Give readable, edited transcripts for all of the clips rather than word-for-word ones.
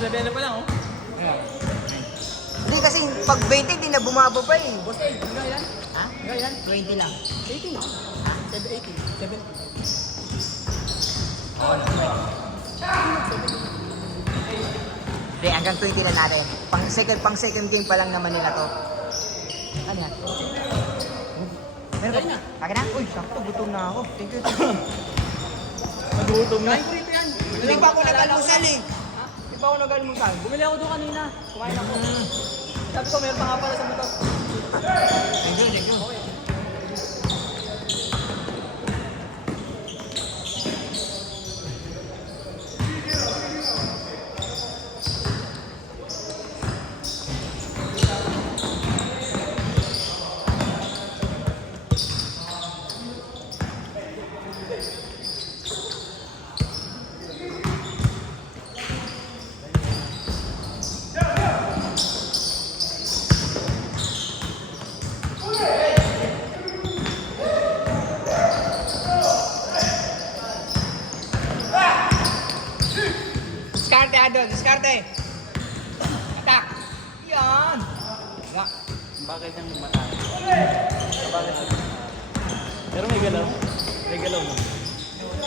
Sabi na pa lang, oh. Hindi kasi pag 20, di na bumaba pa eh. Boss, eh, hanggang ilan? Ha? Hanggang ilan? 20 lang. 80. 80. 70. Hindi, hanggang 20 na natin. Pang second game pa lang naman nila to. Ano yan? Meron Dali ba? na. Akin na? Uy, sakto, gutom na ako. Thank you. Nagutom na. Kain ko rito yan. Hindi pa ako nag-almusal eh. Hindi pa ako nag-almusal. Bumili ako doon kanina. Kumain ako. Sabi ko, meron pa nga pala sa motor. Thank you, thank you. Okay. Diskarte, Adol. Diskarte. Attack. Yan. Wala. Bakit yung mata? Bakit yung pero may galaw. May galaw mo.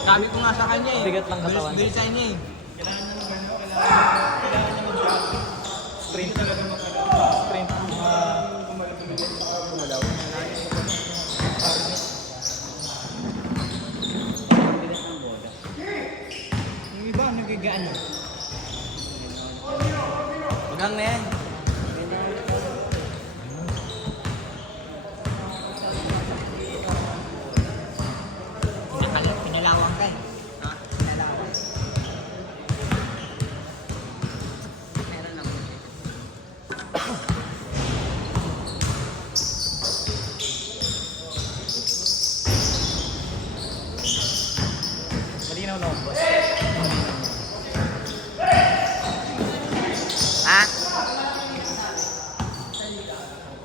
Sabi ko nga sa kanya eh. Bigat lang katawan. Bilis sa niya eh. Sprint. Sprint. Gumalaw. Yung iba, nagigaan na. Huwag na yan. Pinalawang ka eh. Ha? Pinalawang. Meron lang. Malinaw na boss. Ha?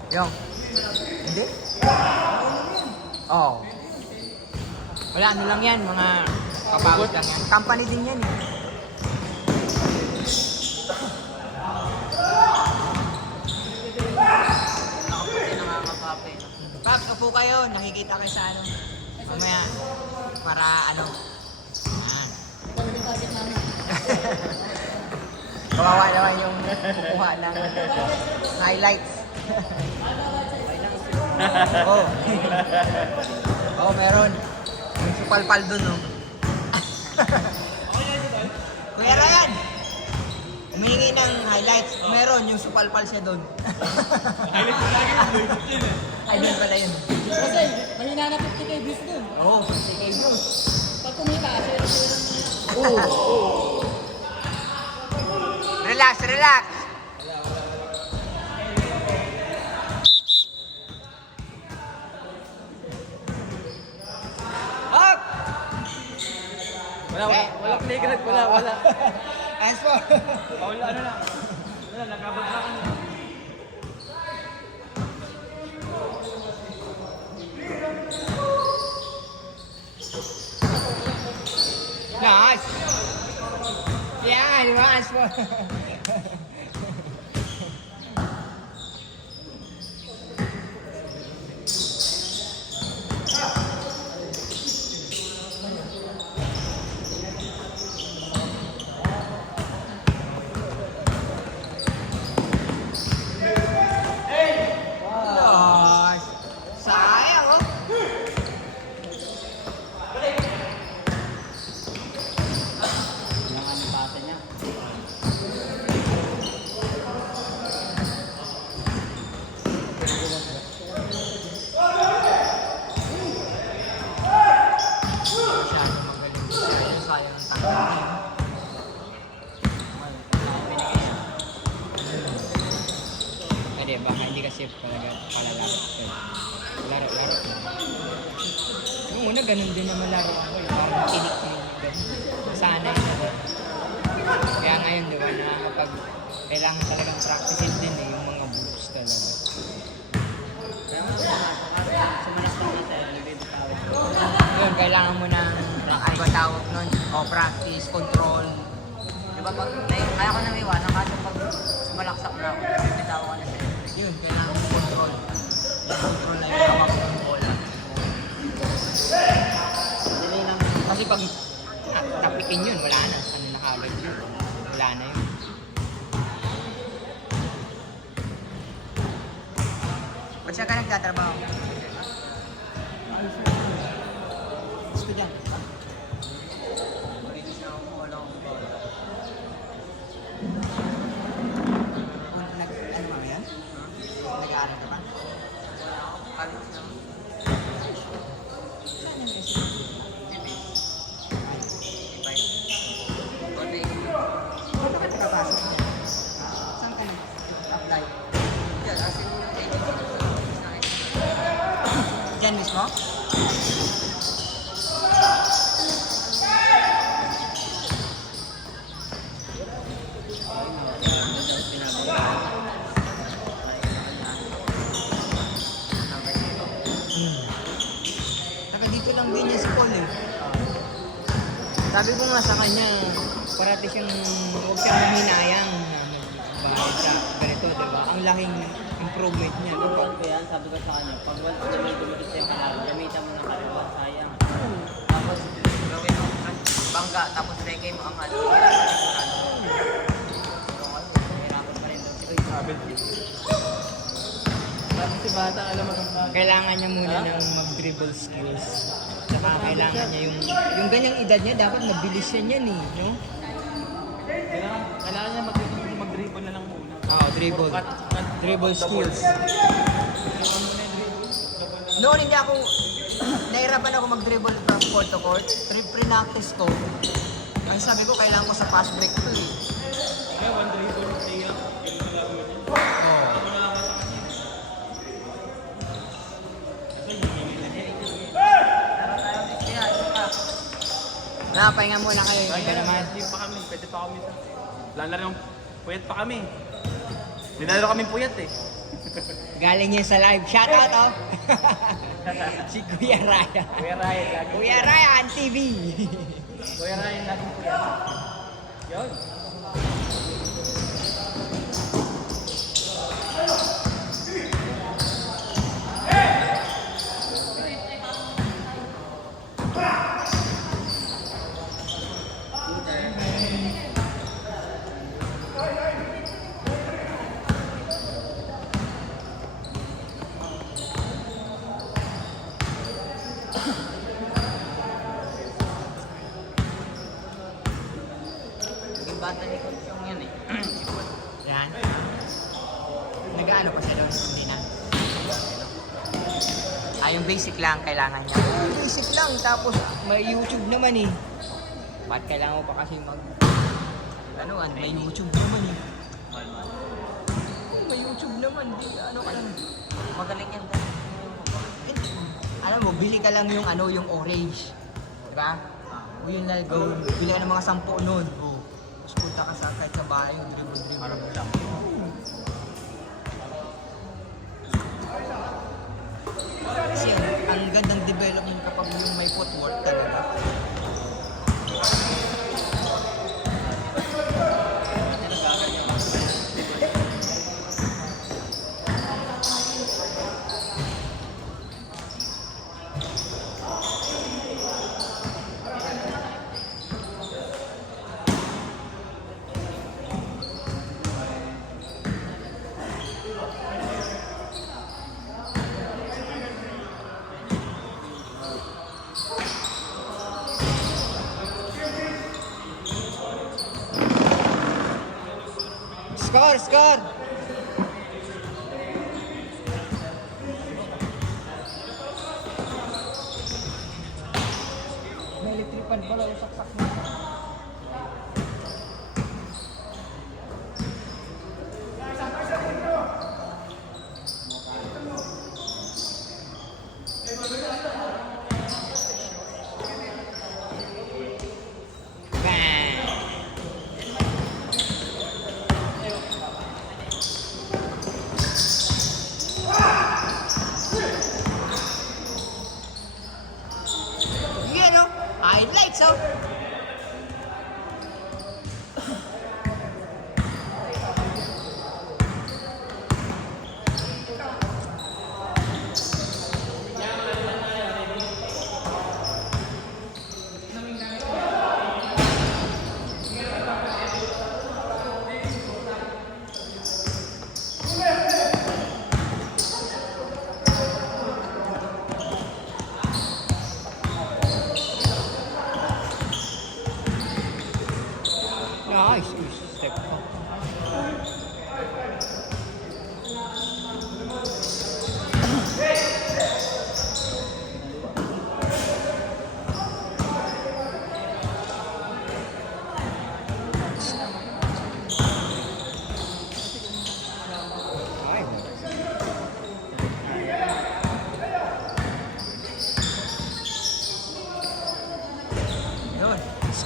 Yung? Hindi? Oo. Wala, ano lang yan, mga kapawit lang yan. Company din yan eh. Ako po din nakakapape. Paps, upo kayo, nakikita kayo sa ano. Mamaya, para ano. Yan. Kawawa naman yung kukuha ng highlights. Oo. Oo, meron. Yung supalpal dun, no? Kuya Ryan! Humingi ng highlights. Meron, yung supalpal siya dun. Highlights pala yun. Kasi, mahina na 50k views dun. Oo, 50K bro. Pag kumita, share. Relax, relax! Up! Wala playground, wala. As for... Paul, ano lang. Wala, nagkabagsakan lang. Nice! Yeah, di ba? As for... Nice! Sayang, oh! Yung ano pasa niya. Masyado magaling. Sayang ang tanggal. Hindi, baka hindi kasi talaga palalaro. Laro-laro. Yung una, ganun din naman laro ako. Parang tinik na yung ganun. Sanay na. Kaya ngayon, di ba, nakakapag kailangan talagang practice din eh, yung mga moves talaga. Yun, kailangan mo ng, ano ba tawag nun? O, practice, control. Di ba pag kaya ko namiwan, pin yun, wala na. Ano na kagad yun? Wala na yun. Ba't siya ka nagtatrabaho? Estudyante. Ano ba yan? Nag-aaral ka ba? Ba't ka nakapasok? Saan ka nag-apply? Diyan mismo? Taga dito lang din niya sa Paul eh. Sabi ko nga sa kanya, parati siyang, huwag siyang mahinayang na magbayad sa ganito, diba? Ang laking improvement niya. Diba? Kaya sabi ko sa kanya, pag once na may dumikit sa kanal, gamitan mo ng kaliwa, sayang. Tapos gawin mo bangga, tapos rekay mo ang ano. Hirapan pa rin daw. Sabi si Bata, alam mo kung Kailangan niya muna ng mag-dribble skills. Saka kailangan niya yung ganyang edad niya, dapat mabilis siya niyan eh, no? kailangan niya mag-dribble na lang muna. Dribble. Dribble skills. Noon hindi ako, nahirapan ako mag-dribble from court to court. Pre-practice ko. Ang sabi ko, kailangan ko sa fast break to eh. Kaya one dribble, kaya Pahinga muna kayo. Ikaw naman. Hindi pa kami, pwede pa kami. Lalo rin puyat pa kami. Dinalo kami puyat eh. Galing niya sa live. Shout out, oh! Si Kuya Raya. Kuya Ryan, lagi. Kuya Raya on TV. Kuya Ryan, lagi puyat. Yun. Naging bata ni Coach yung yan eh. Yan. Nag-ano pa siya doon? Hindi na. Yung basic lang kailangan niya. Basic lang. Tapos may YouTube naman eh. Ba't kailangan mo pa kasi May YouTube naman eh. May YouTube naman. Di, ano ka lang. Magaling yan. Alam mo, bili ka lang yung yung orange. Diba? Yun na, go. Bili ka ng mga 10 nun. Tapos punta ka sa kahit sa bahay, yung dribble. Harap lang. Kasi ang gandang development kapag yung may footwork talaga. Score! Score! May electric pan pala. Saksak na. Highlights, oh!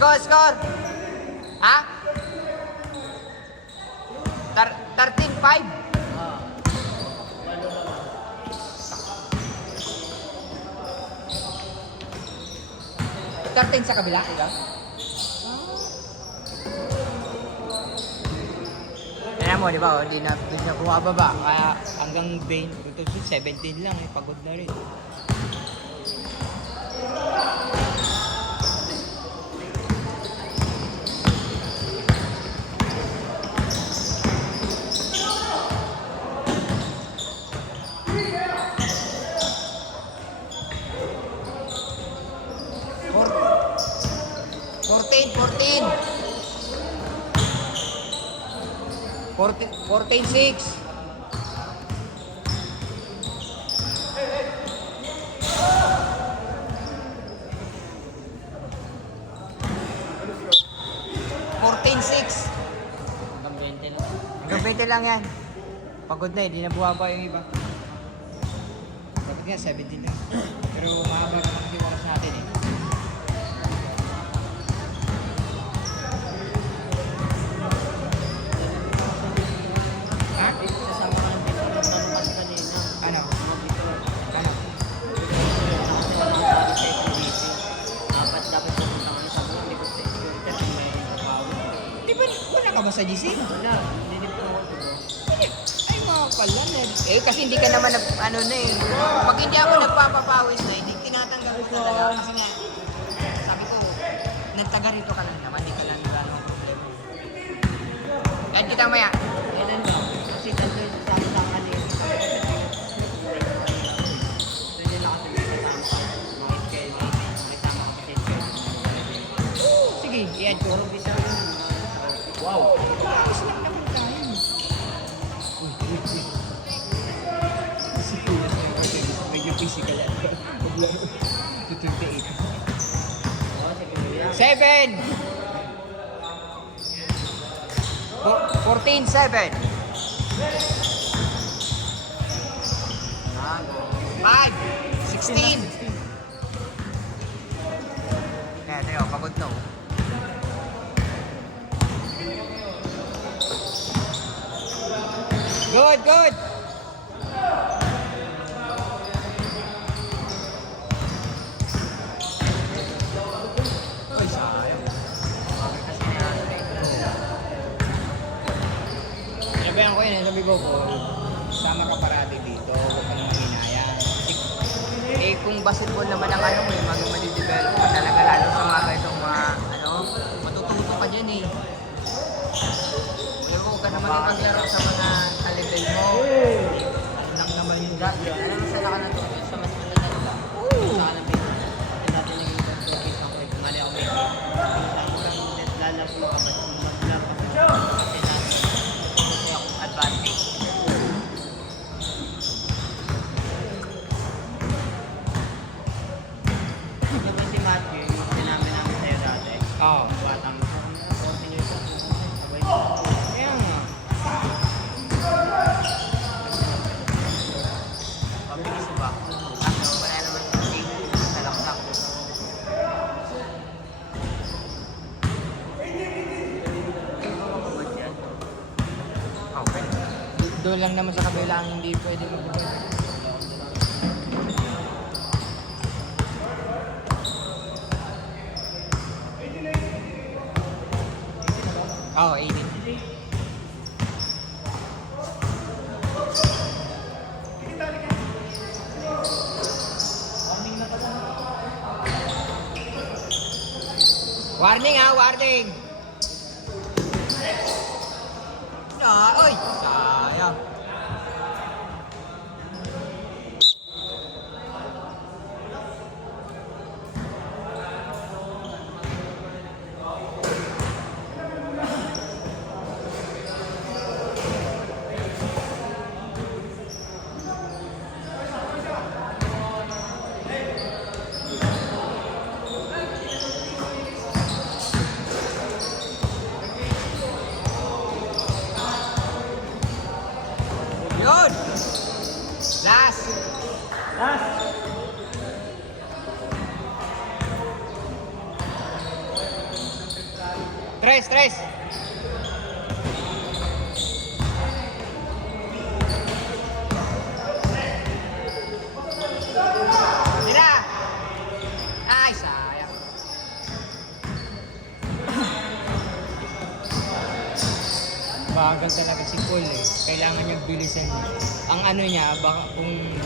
Score! Ha? 13-5? Ah. 13 sa kabila, ikaw? Kaya mo, di ba? Hindi na bumababa. Kaya hanggang 17 lang, pagod na rin. Fourteen, 6. Hanggang 20 lang. Hanggang 20 lang yan. Pagod na eh, di na buwaba yung iba. Dapat nga 17 lang. Pero mahaba naman yung oras natin eh. Ha? Kasama ka ng dito ng nanukas kanina. Ano? Dito lang. Ano? Dapat pupunta kami sa buwan. Hindi ko sa security. May tawag. Di ba wala ka ba sa GC? Wala. Hindi din po ako. Ay mga pala na. Eh, kasi hindi ka naman, ano na eh. Pag hindi ako nagpapapawis na, hindi tinatanggal ko talaga. Kasi nga, sabi ko, nagtaga rito ka lang naman, hindi ka lang gano'ng problema. Yan kita maya. Kailan ba? Kasi kanto sa kanina. Pwede na kasi may kasama. Mga schedule. May tama kasi schedule. Sige, i-add ko. Puro bisa yun. Wow! Tapos lang naman tayo. Si Kuya medyo physical yan. Maglaro. 28. Oo, sige kuya. 7! 14, 7. 5, 16. Kaya tayo, pagod na oh. Good! Ay, sayang. Kasi na, Sabihan ko yun, sabi ko, sama ka parati dito, huwag ka naman hinayang. Eh, kung basketball naman ang ano, eh, madidevelop ka talaga lalo sa mga ganitong mga, ano, matututo ka dyan eh. Pero huwag ka naman ipaglaro sa mga ka-level mo. Alam naman yung dati. alam mo saan ka na to? Sa mas matanda ba? Sa ka ng baby. Kasi dati naging basketball ako. Mali ako baby. Lalaro ka ba? Mag-vlog ka ba? Kasi dati, kasi akong advantage. Ano ba si Matthew, yung sinabi namin sa'yo dati? Oo. Batang 14 years old. Sabay Kaya nga. Pabilis ba? Ano, wala naman sa game. Salaksak. Mababad yan. Okay. Doon lang naman sa kabila ang hindi pwede mag-vlog. Oo, 18. Warning ha, warning! Oy! Sayang. Yun! Last! Tres, tres! Tira! Ay, sayang. Bagal talaga si Paul eh. Kailangan niya bilisan niya. Ang ano niya,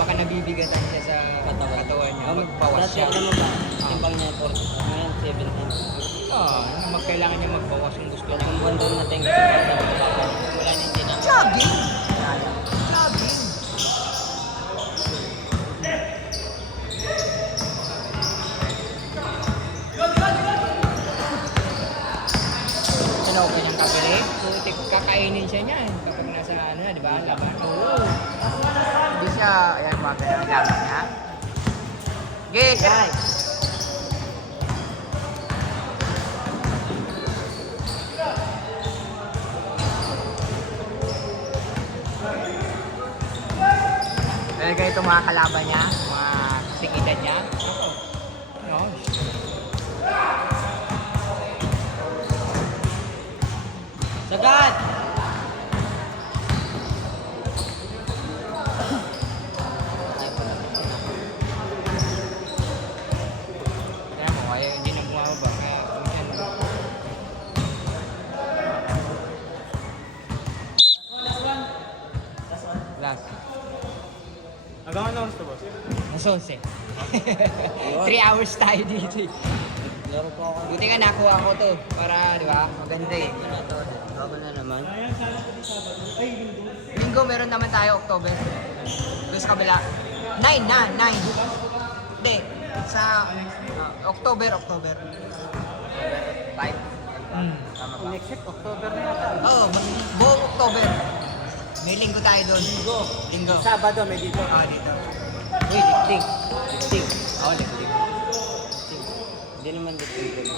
baka nabibigatan siya sa katawan niya, magbawas siya. Dati naman ba? Timbang niya 40. Ngayon 17. Kailangan niya magbawas kung gusto niya. Ang bundol na tingin sa wala na hindi na. Jogging! Jogging! Ano ko niyang kabili? Putik, kakainin siya niyan kapag nasa ano na, di ba? Laban. Oo. Hindi siya, ayan mga ganun laban niya. Yes! Talaga itong mga kalaban niya, mga singitan niya. Ako. No. Sagad! Kaya mo, kaya hindi na bumababa. Kaya, minsan, last. Hanggang ano oras to, boss? Mas 11. 3 hours tayo dito eh. Laro ko ako. Buti nga nakuha ko to. Para, di ba? Maganda eh. Ito, bago na naman. Linggo meron naman tayo, October. Doon sa kabila. 9 na, 9. Hindi, sa October. 5. Tama ba? Next week, October na yata. Oo, buong October. May linggo tayo doon. Linggo. Sabado, may dito. Dito. Uy, dikdik. Dikdik. Oo, linggo. Hindi naman dikdik.